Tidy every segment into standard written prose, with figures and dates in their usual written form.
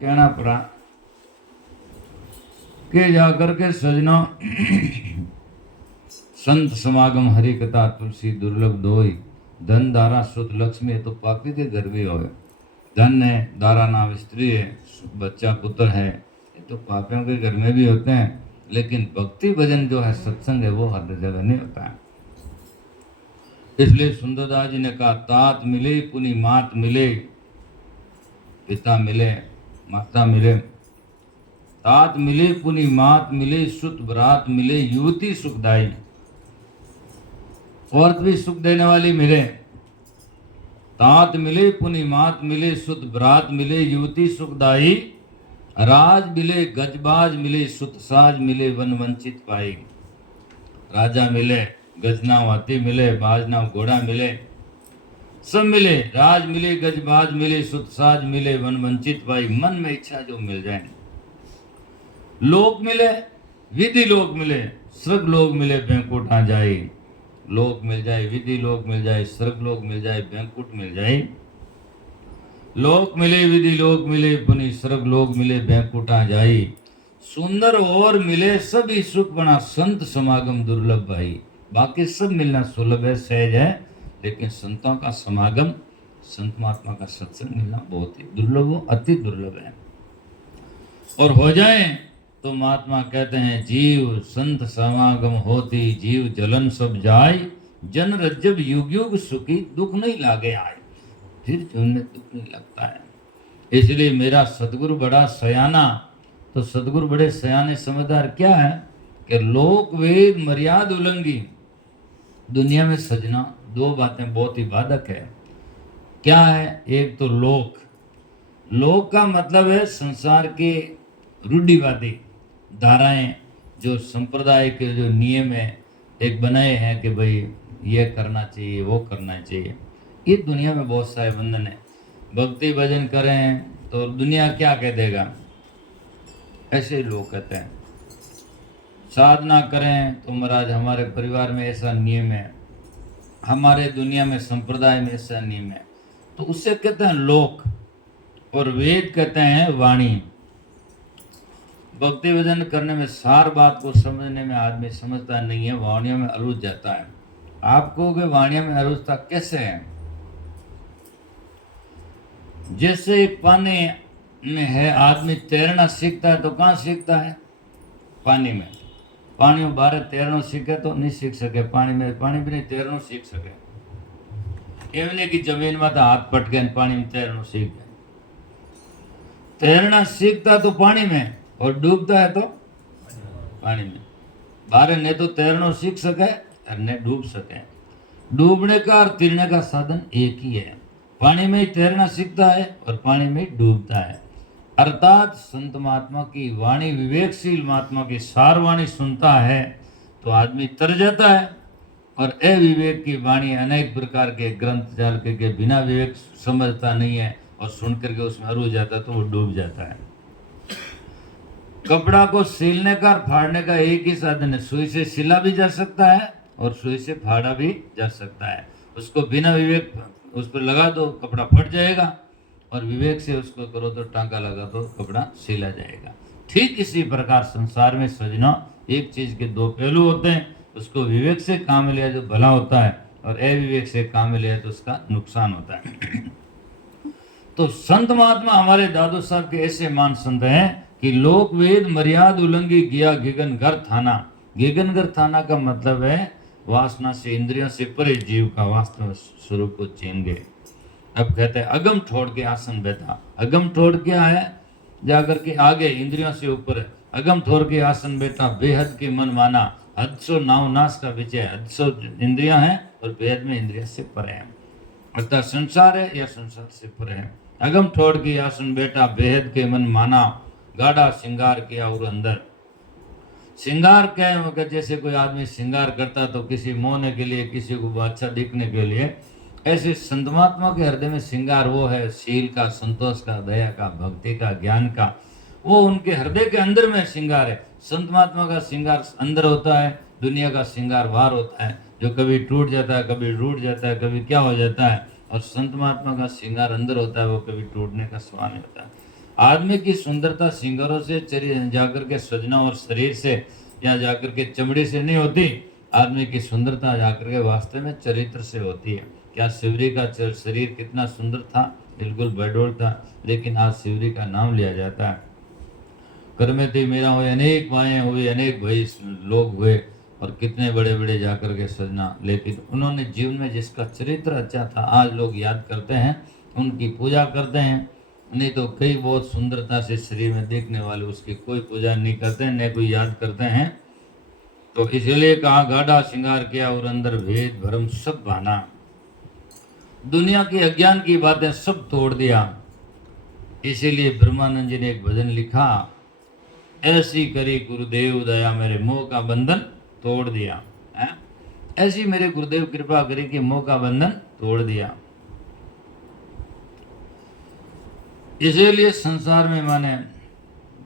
कहना पड़ा कि जाकर के सजना संत समागम हरि कथा तुलसी दुर्लभ दोई धन दारा सुत लक्ष्मी है तो पापी के घर भी होए। धन है, दारा नाम स्त्री है, बच्चा पुत्र है, ये तो पापियों के घर में भी होते हैं। लेकिन भक्ति भजन जो है, सत्संग है, वो हर जगह नहीं होता है। इसलिए सुंदरदास जी ने कहा, तात मिले पुनि मात मिले, पिता मिले माता मिले, तात मिले पुनि मात मिले, सुत बरात मिले, युवती सुखदाई। औरत भी सुख देने वाली मिले। तात मिले पुनि मात मिले, सुत बरात मिले, युवती सुखदाई। राज मिले गजबाज मिले, सुत साज मिले, वन वंचित पाई। राजा मिले, गजनाव हाथी मिले, बाजनाव घोड़ा मिले, सब मिले। राज मिले, गजबाज मिले, सुत साज मिले, वन वंचित पाई। मन में इच्छा जो मिल जाए। लोक मिले, विधि लोक मिले, स्वर्ग लोक मिले, बैंकुट आ जाए। लोक मिल जाए, विधि लोक मिल जाए, स्वर्ग लोक मिल जाए, बैंकुट मिल जाए। लोक मिले, विधि लोक मिले, पुनि स्वर्ग लोक मिले, बैंकुट आ जाए। सुंदर और मिले सभी सुख बना, संत समागम दुर्लभ भाई। बाकी सब मिलना सुलभ है, सहज है, लेकिन संतों का समागम, संत महात्मा का सत्संग मिलना बहुत ही दुर्लभ हो, अति दुर्लभ है। और हो जाए तो महात्मा कहते हैं, जीव संत समागम होती जीव जलन सब जाय, जन रज्जब युग युग सुखी, दुख नहीं लागे आए। फिर जीवन में दुख नहीं लगता है। इसलिए मेरा सदगुरु बड़ा सयाना। तो सदगुरु बड़े सयाने समझदार क्या है कि लोक वेद मर्याद उल्लंघी। दुनिया में सजना दो बातें बहुत ही बाधक है। क्या है? एक तो लोक। लोक का मतलब है संसार के रूढ़िवादी धाराएं, जो संप्रदाय के जो नियम है एक बनाए हैं कि भाई ये करना चाहिए, वो करना चाहिए। ये दुनिया में बहुत सारे बंधन है। भक्ति भजन करें तो दुनिया क्या कह देगा, ऐसे लोग कहते हैं। साधना करें तो महाराज हमारे परिवार में ऐसा नियम है, हमारे दुनिया में संप्रदाय में ऐसा नियम है, तो उससे कहते हैं लोक। और वेद कहते हैं वाणी। भक्ति भजन करने में सार बात को समझने में आदमी समझता नहीं है, वाणियों में अरुझ जाता है। आप कहोगे वाणियों में अरुझता कैसे है? जैसे पानी में है, आदमी तैरना सीखता है तो कहाँ सीखता है? पानी में। पानी में बाहर तैरना सीखे तो नहीं सीख सके, पानी में पानी भी नहीं तैरना सीख सके। एवं की जमीन में तो हाथ पटके पानी में तैरना सीख गए। तैरना सीखता तो पानी में और डूबता है तो पानी में। बाहर ने तो तैरना सीख सके और ने डूब सके। डूबने का और तैरने का साधन एक ही है। पानी में ही तैरना सीखता है और पानी में ही डूबता है। अर्थात संत महात्मा की वाणी, विवेकशील महात्मा की सार वाणी सुनता है तो आदमी तर जाता है। और अविवेक की वाणी अनेक प्रकार के ग्रंथ जाल के बिना विवेक समझता नहीं है और सुन करके उसमें अरुझ जाता है तो वो डूब जाता है। कपड़ा को सिलने का और फाड़ने का एक ही साधन है। सुई से सिला भी जा सकता है और सुई से फाड़ा भी जा सकता है। उसको बिना विवेक उस पर लगा दो, कपड़ा फट जाएगा, और विवेक से उसको करो तो टांका लगा दो, कपड़ा सिला जाएगा। ठीक इसी प्रकार संसार में सजना एक चीज के दो पहलू होते हैं। उसको विवेक से काम लिया तो भला होता है, और अविवेक से काम लिया तो उसका नुकसान होता है। तो संत महात्मा हमारे दादू साहब के ऐसे मान संत हैं कि लोक वेद मर्याद उल्लंघी गया गिगनगर थाना। गिगनगर थाना का मतलब है वासना से, इंद्रियों से परे जीव का वास्तव स्वरूप को चीन गए। अब कहते हैं अगम छोड़ के आसन बैठा। अगम छोड़ क्या है? जाकर के आगे इंद्रियों से ऊपर है। अगम छोड़ के आसन बैठा, बेहद के मन माना, हद सो नाव नाश का विजय। हद सो इंद्रियां हैं और बेहद में इंद्रिया से परे हैं। अर्थात संसार है या संसार से परे है। अगम छोड़ के आसन बैठा, बेहद के मन माना, गाढ़ा श्रृंगार किया और अंदर। श्रृंगार क्या है? मगर जैसे कोई आदमी श्रृंगार करता तो किसी मोहने के लिए, किसी को अच्छा दिखने के लिए, ऐसे संत महात्मा के हृदय में श्रृंगार वो है शील का, संतोष का, दया का, भक्ति का, ज्ञान का। वो उनके हृदय के अंदर में श्रृंगार है। संत महात्मा का श्रृंगार अंदर होता है, दुनिया का श्रृंगार बाहर होता है, जो कभी टूट जाता है, कभी रूठ जाता है, कभी क्या हो जाता है। और संत महात्मा का श्रृंगार अंदर होता है, वो कभी टूटने का सवाल नहीं होता है। आदमी की सुंदरता सिंगारों से जाकर के सजना और शरीर से या जाकर के चमड़ी से नहीं होती। आदमी की सुंदरता जाकर के वास्तव में चरित्र से होती है। क्या शिवरी का शरीर कितना सुंदर था, बिल्कुल बेडोल था, लेकिन आज शिवरी का नाम लिया जाता है। करमेती मीरा हुए, अनेक माएँ हुई, अनेक भाई लोग हुए और कितने बड़े बड़े जाकर के सजना, लेकिन उन्होंने जीवन में जिसका चरित्र अच्छा था आज लोग याद करते हैं, उनकी पूजा करते हैं। नहीं तो कई बहुत सुंदरता से शरीर में देखने वाले उसकी कोई पूजा नहीं करते हैं, न कोई याद करते हैं। तो इसलिए कहा गाढ़ा श्रृंगार किया और अंदर भेद भरम सब बहाना, दुनिया की अज्ञान की बातें सब तोड़ दिया। इसीलिए ब्रह्मानंद जी ने एक भजन लिखा, ऐसी करी गुरुदेव दया मेरे मोह का बंधन तोड़ दिया है? ऐसी मेरे गुरुदेव कृपा करी कि मोह का बंधन तोड़ दिया। इसीलिए संसार में माने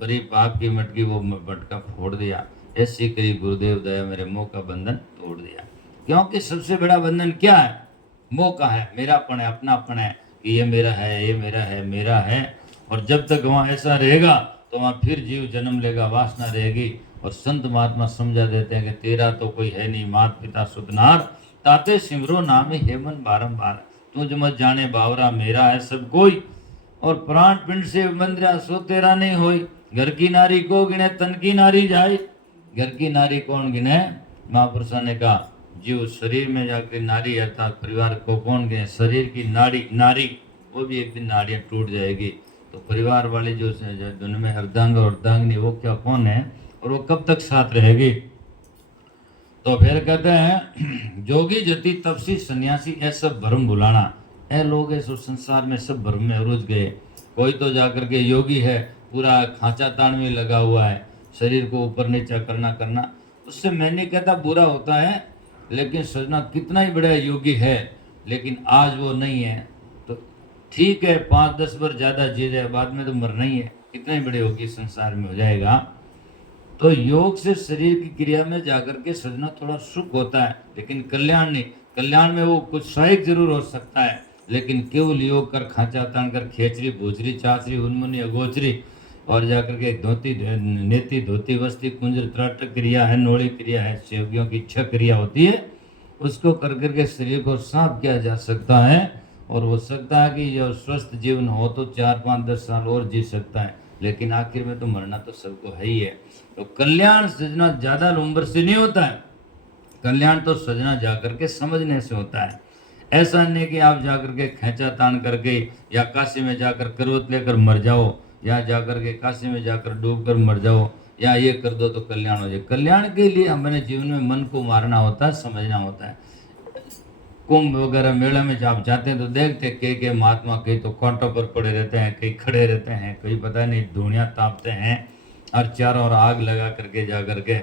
बड़ी पाप की मटकी वो मटका फोड़ दिया। ऐसी करी गुरुदेव दया मेरे मोह का बंधन तोड़ दिया। क्योंकि सबसे बड़ा बंधन क्या है? मोह का है, मेरापन है, अपनापन है कि ये मेरा है, ये मेरा है, मेरा है। और जब तक वहाँ ऐसा रहेगा तो वहाँ फिर जीव जन्म लेगा, वासना रहेगी। और संत महात्मा समझा देते हैं कि तेरा तो कोई है नहीं, मात पिता सुतनार, ताते सिमरो नाम हेमन बारंबार, तुझ मत जाने बावरा मेरा है सब कोई। और प्राण पिंड से बंधरा सो तेरा नहीं होई, घर की नारी को गिने तन की नारी जाए। घर की नारी कौन गिने? महापुरुषों ने कहा जीव शरीर में जाकर नारी अर्थात परिवार को कौन गिने? शरीर की नारी वो भी एक दिन नाड़ियाँ टूट जाएगी। तो परिवार वाले जो उनमें अर्धांग और अर्धांगिनी वो क्या कौन है और वो कब तक साथ रहेगी? तो फिर कहते हैं जोगी जति तपसी सन्यासी ऐ सब भ्रम भुलाना। ऐ लोग इस संसार में सब भ्रम में रुझ गए। कोई तो जाकर के योगी है, पूरा खांचा ताण में लगा हुआ है, शरीर को ऊपर नीचा करना। उससे मैं नहीं कहता बुरा होता है, लेकिन सजना कितना ही बड़ा योगी है लेकिन आज वो नहीं है तो ठीक है, 5-10 वर्ष ज़्यादा जी जाए, बाद में तो मरना ही है। कितना ही बड़े योगी संसार में हो जाएगा। तो योग से शरीर की क्रिया में जाकर के सजना थोड़ा सुख होता है, लेकिन कल्याण नहीं। कल्याण में वो कुछ सहायक जरूर हो सकता है, लेकिन केवल योग कर खांचा तान कर खेचरी भोजरी चाचरी उन्मुनी अगोचरी और जाकर के धोती नेति धोती वस्ती कुंजर त्राटक क्रिया है, नोड़ी क्रिया है, शिवगियों की 6 क्रिया होती है, उसको कर करके शरीर को साफ किया जा सकता है। और हो सकता है कि जो स्वस्थ जीवन हो तो 4-5-10 साल और जी सकता है, लेकिन आखिर में तो मरना तो सबको है ही है। तो कल्याण सजना ज्यादा उम्र से नहीं होता है, कल्याण तो सजना जाकर के समझने से होता है। ऐसा नहीं कि आप जाकर के खेचा तान करके या काशी में जाकर करवत लेकर मर जाओ, या जाकर के काशी में जाकर डूब कर मर जाओ, या ये कर दो तो कल्याण हो जाए। कल्याण के लिए हमें जीवन में मन को मारना होता है, समझना होता है। कुंभ वगैरह मेला में जब आप जाते हैं तो देखते के महात्मा कई तो कांटों पर पड़े रहते हैं, कई खड़े रहते हैं, कई पता नहीं धुनिया तापते हैं और चारों ओर आग लगा करके जा करके,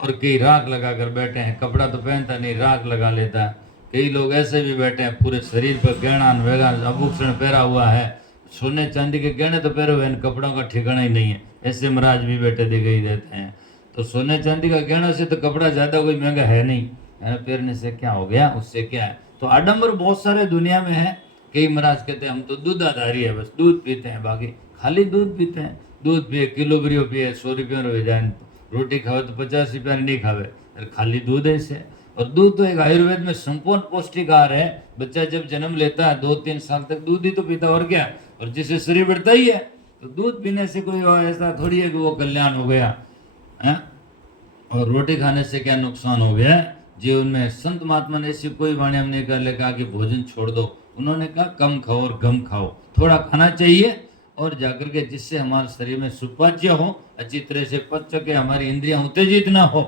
और कई राख लगा कर बैठे हैं। कपड़ा तो पहनता नहीं, राख लगा लेता है। कई लोग ऐसे भी बैठे हैं पूरे शरीर पर गहना वेगान आभूषण पहरा हुआ है, सोने चांदी के गहने तो पहरे हुए हैं, कपड़ों का ठिकाना ही नहीं है। ऐसे महाराज भी बैठे दिखाई देते हैं। तो सोने चांदी का गहना से तो कपड़ा ज्यादा कोई महंगा है नहीं, पहनने से क्या हो गया, उससे क्या है। तो आडंबर बहुत सारे दुनिया में है। कई महाराज कहते हैं हम तो दूधाधारी है, बस दूध पीते हैं, बाकी खाली दूध पीते हैं। दूध पिए, किलो ब्रियो पिए, 100 रुपये हो जाए, रोटी खावे तो 50 रुपया नहीं खावे, खाली दूध ऐसे। और दूध तो एक आयुर्वेद में संपूर्ण पौष्टिक आहार है। बच्चा जब जन्म लेता है 2-3 साल तक दूध ही तो पीता, और क्या। और जिससे शरीर बढ़ता ही है, तो दूध पीने से कोई ऐसा थोड़ी है कि वो कल्याण हो गया है। और रोटी खाने से क्या नुकसान हो गया जीवन में। संत महात्मा ने ऐसी कोई वाणी हमने कहा कि भोजन छोड़ दो, उन्होंने कहा कम खाओ और गम खाओ, थोड़ा खाना चाहिए और जाकर के जिससे हमारे शरीर में सुपाच्य हो, अच्छी तरह से पच सके, हमारी इंद्रियां उत्तेजित ना हो,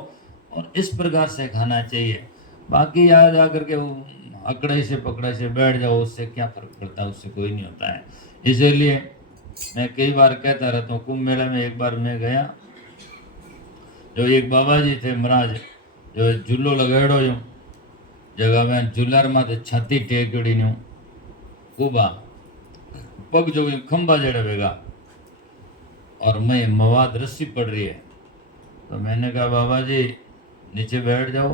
और इस प्रकार से खाना चाहिए। बाकी याद आकर के वो अकड़े से पकड़े से बैठ जाओ, उससे क्या फर्क पड़ता है, उससे कोई नहीं होता है। इसीलिए मैं कई बार कहता रहता हूँ। कुंभ मेले में एक बार मैं गया, जो एक बाबा जी थे महाराज, जो झूलो लगाड़ो यूं जगह में झूलर में छाती टेकड़ी न्यू कूबा पग जो खंबा जड़े बेगा, और मैं मवाद रस्सी पड़ रही है। तो मैंने कहा बाबा जी नीचे बैठ जाओ।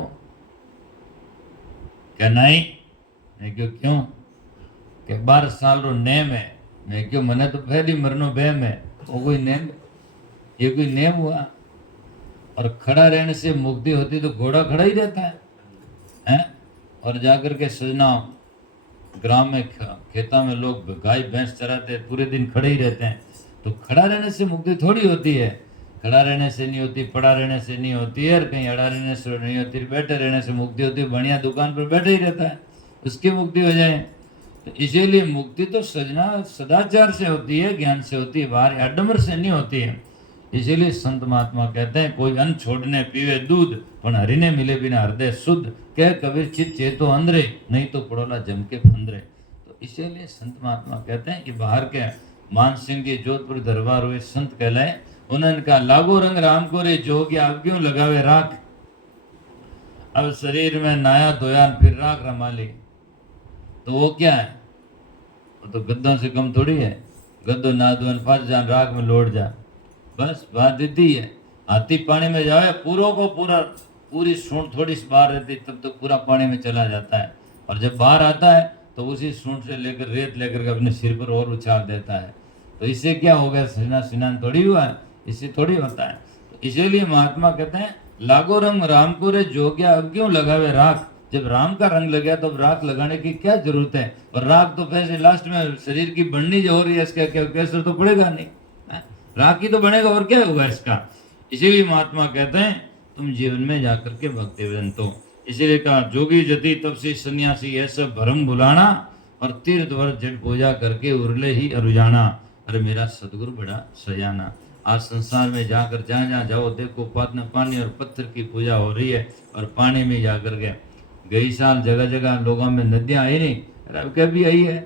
क्या नहीं? मैं क्यों? कि 12 साल रो नेम है, मैं क्यों, मने तो पहली मरनो बहम है, वो कोई नेम, ये कोई नेम हुआ? और खड़ा रहने से मुक्ति होती तो घोड़ा खड़ा ही रहता है? और जाकर के सजना ग्राम में खेतों में लोग गाय भैंस चराते हैं, पूरे दिन खड़े ही रहते हैं। तो खड़ा रहने से मुक्ति थोड़ी होती है, खड़ा रहने से नहीं होती, पड़ा रहने से नहीं होती है, और कहीं अड़ा रहने से नहीं होती, बैठे रहने से मुक्ति होती है। बढ़िया दुकान पर बैठे ही रहता है, उसकी मुक्ति हो जाए। तो इसीलिए मुक्ति तो सजना सदाचार से होती है, ज्ञान से होती है, बाहर आडंबर से नहीं होती है। इसीलिए संत महात्मा कहते हैं, कोई अन्न छोड़ने पीवे दूध, पण हरिने मिले बिना हृदय शुद्ध। कह कबीर चित चेतो अंदरे, नहीं तो पड़ोला जम के फंदरे। तो इसीलिए संत महात्मा कहते हैं कि बाहर के मान सिंह के जोधपुर दरबार हुए संत कहलाए। उन्होंने कहा, लागो रंग राम को रे जोगी, आप क्यों लगावे राख। अब शरीर में नाया धोया फिर राख रमा ली, तो वो क्या है? वो तो गद्दों से कम थोड़ी है। गद्दो ना धोन फंस जान राख में लौट जा, बस बात दीदी है। हाथी पानी में जाए पूरों को पूरा, पूरी सूंड थोड़ी सी बाहर रहती, तब तो पूरा पानी में चला जाता है। और जब बाहर आता है तो उसी सूंड से लेकर रेत लेकर के अपने सिर पर और उछाल देता है। तो इससे क्या हो गया? स्नान थोड़ी हुआ है, इससे थोड़ी होता है। तो इसीलिए महात्मा कहते हैं, लागो रंग राम को रे जोगिया, अब क्यों लगावे राख। जब राम का रंग लग गया तो राख लगाने की क्या जरूरत है? और राख तो वैसे लास्ट में शरीर की बननी जो हो रही है, इसका क्या कैसर तो पड़ेगा नहीं, राख ही तो बनेगा, और क्या होगा इसका। इसीलिए महात्मा कहते हैं, तुम जीवन में जाकर के भक्ति वेदन तो। इसीलिए कहा, जोगी जति तपसी सन्यासी ऐसा भरम भुलाना, और तीर्थ वर्ष जट पूजा करके उरले ही अरुजाना। अरे मेरा सदगुरु बड़ा सयाना। आज संसार में जाकर जहाँ जहाँ जाओ देखो पानी और पत्थर की पूजा हो रही है, और पानी में जाकर के गई साल जगह जगह लोगों में नदियाँ आई नहीं, अरे अब क्या भी आई है।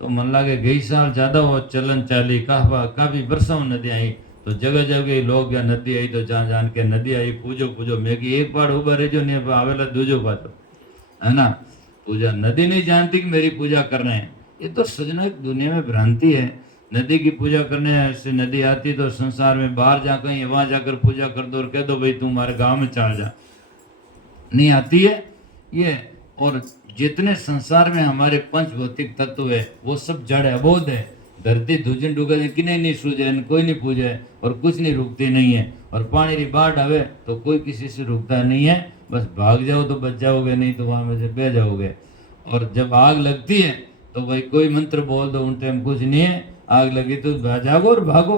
तो मन लगे गई साल ज्यादा हो चलन चाली, काफी बरसाओं नदी आई, तो जगह जगह लोग या नदी आई तो जान जान के नदी आई पूजो पूजो। मैं कि एक बार उभा रहो नहीं आवेला दूजो पातो, है ना। पूजा नदी नहीं जानती कि मेरी पूजा कर रहे हैं, ये तो सजना दुनिया में भ्रांति है। नदी की पूजा करने से नदी आती तो संसार में बाहर जा कहीं वहां जाकर पूजा कर दो और कह दो भाई तुम हमारे गाँव में चल जा, नहीं आती है ये। और जितने संसार में हमारे पंच भौतिक तत्व है वो सब जड़ है, अबोध है। धरती धुजन डूगे किने नहीं सूझे, कोई नहीं पूजे, और कुछ नहीं रुकती नहीं है। और पानी की बाढ़ आवे तो कोई किसी से रुकता नहीं है, बस भाग जाओ तो बच जाओगे, नहीं तो वहां में से बह जाओगे। और जब आग लगती है तो भाई कोई मंत्र बोल दो, उन टाइम कुछ नहीं है। आग लगी तो जागो और भागो,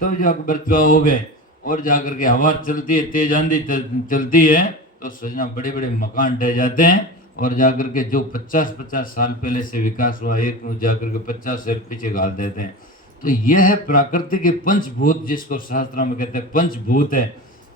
तो जाकर बच पाओगे। और जाकर के हवा चलती है, तेज आंधी चलती है तो सोचना बड़े बड़े मकान ढह जाते हैं। और जाकर के जो 50-50 साल पहले से विकास हुआ, एक जाकर के 50 साल पीछे गाल देते हैं। तो यह है प्रकृति के पंचभूत, जिसको शास्त्रों में कहते हैं पंचभूत है।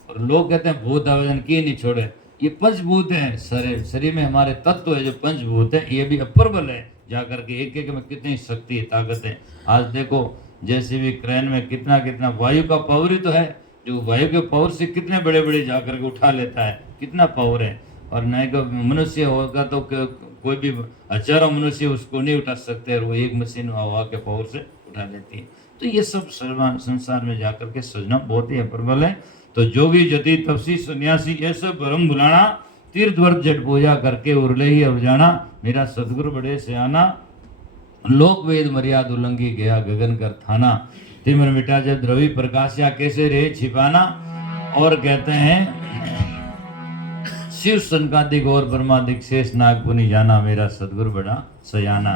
और लोग कहते हैं भूत आवेदन किए नहीं छोड़े, ये पंचभूत है। शरीर में हमारे तत्व है जो पंचभूत है, ये भी अप्रबल है। जाकर के एक एक में कितनी शक्ति है, ताकत है। आज देखो जैसे भी क्रेन में कितना कितना वायु का पावर ही तो है, जो वायु के पावर से कितने बड़े बड़े जाकर के उठा लेता है, कितना पावर है। और नहीं को मनुष्य होगा तो कोई भी हजारों मनुष्य उसको नहीं उठा सकते, और वो एक मशीन हवा के पावर से उठा लेती है। तो ये सब संसार में जाकर के सजना बहुत ही प्रबल है। तो जोगी जति तपसी सन्यासी ऐसा भरम भुलाना, तीर्थ वर्ष जट पूजा करके उरले ही अब जाना। मेरा सदगुरु बड़े सयाना, लोक वेद मर्याद उल्लंघी गया गगन कर थाना। तिमर मिटा जब द्रवि प्रकाश्या कैसे रहे छिपाना। और कहते हैं, शिव संकादिक और ब्रह्मादिक शेष नाग पुनि जाना, मेरा सदगुरु बड़ा सयाना।